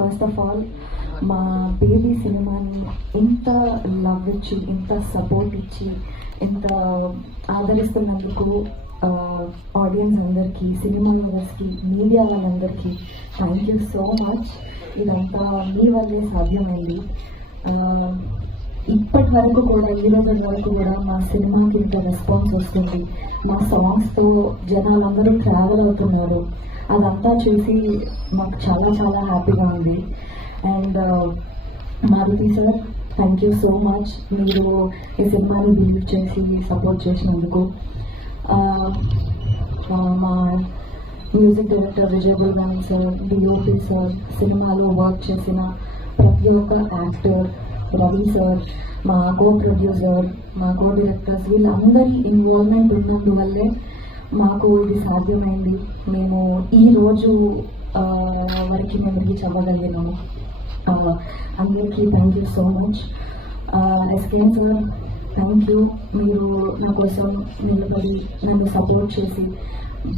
First of all మా baby సినిమాని ఇంత లవ్ ఇచ్చి, ఇంత సపోర్ట్ ఇచ్చి, ఇంత ఆదరిస్తున్నందుకు ఆడియన్స్ అందరికీ, సినిమా లవర్స్కి, మీడియా వాళ్ళందరికీ థ్యాంక్ యూ సో మచ్. ఇదంతా మీ వల్లే సాధ్యమైంది. ఇప్పటి వరకు కూడా, ఈ రోజు వరకు కూడా మా సినిమాకి ఇంత రెస్పాన్స్ వస్తుంది. మా సాంగ్స్తో జనాలందరూ ట్రావెల్ అవుతున్నారు. అదంతా చూసి మాకు చాలా చాలా హ్యాపీగా ఉంది. And Maruthi sir, thank you so much. మీరు ఈ సినిమాని బిలీవ్ చేసి సపోర్ట్ చేసినందుకు. మా music director Vijay Bulganin sir, DOP sir, సినిమాలో వర్క్ చేసిన ప్రతి ఒక్క యాక్టర్, రవి సార్, మా కో ప్రొడ్యూసర్, మా కో డైరెక్టర్స్, వీళ్ళందరి ఇన్వాల్వ్మెంట్ ఉన్నందువల్లే మాకు ఇది సాధ్యమైంది. మేము ఈరోజు వరకు మేము రీచ్ అవ్వగలిగినాము. అందరికీ thank you so much. SKN sir, thank you. మీరు నా కోసం నిలబడి నన్ను సపోర్ట్ చేసి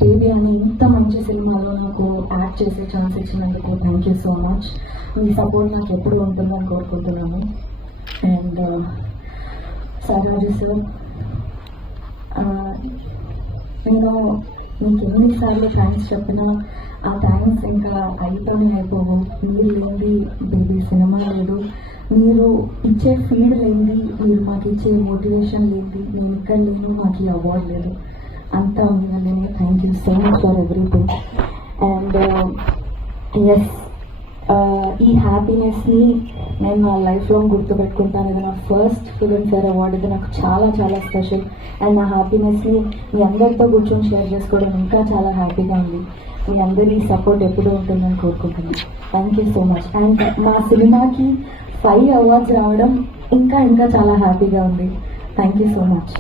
బేబీ అనే ఇంత మంచి సినిమాలో నాకు యాక్ట్ చేసే ఛాన్స్ ఇచ్చినందుకు thank you so much. Me support నాకు ఎప్పుడు ఉంటుందని కోరుకుంటున్నాను. అండ్ సారాజు సార్, నేను మీకు ఎన్నిసార్లు థ్యాంక్స్ చెప్పినా ఆ థ్యాంక్స్ ఇంకా అయితేనే అయిపోవు. మీరు లేనిది బేబీ సినిమా లేదు, మీరు ఇచ్చే ఫీడ్ లేనిది, మీరు మాకు ఇచ్చే మోటివేషన్ లేనిది, నేను ఇక్కడ లేని మాకు ఈ అవార్డు లేదు. అంతా మీ వల్లనే. Thank you so much for everything. And yes, ఈ హ్యాపీనెస్ని నేను నా లైఫ్ లాంగ్ గుర్తుపెట్టుకుంటాను. ఇది నా ఫస్ట్ ఫిల్మ్ఫేర్ అవార్డు. ఇది నాకు చాలా చాలా స్పెషల్. అండ్ నా హ్యాపీనెస్ని మీ అందరితో కూర్చొని షేర్ చేసుకోవడం ఇంకా చాలా హ్యాపీగా ఉంది. మీ అందరి సపోర్ట్ ఎప్పుడూ ఉంటుందని కోరుకుంటున్నాను. Thank you so much. And మా సినిమాకి 5 అవార్డ్స్ రావడం ఇంకా ఇంకా చాలా హ్యాపీగా ఉంది. Thank you so much.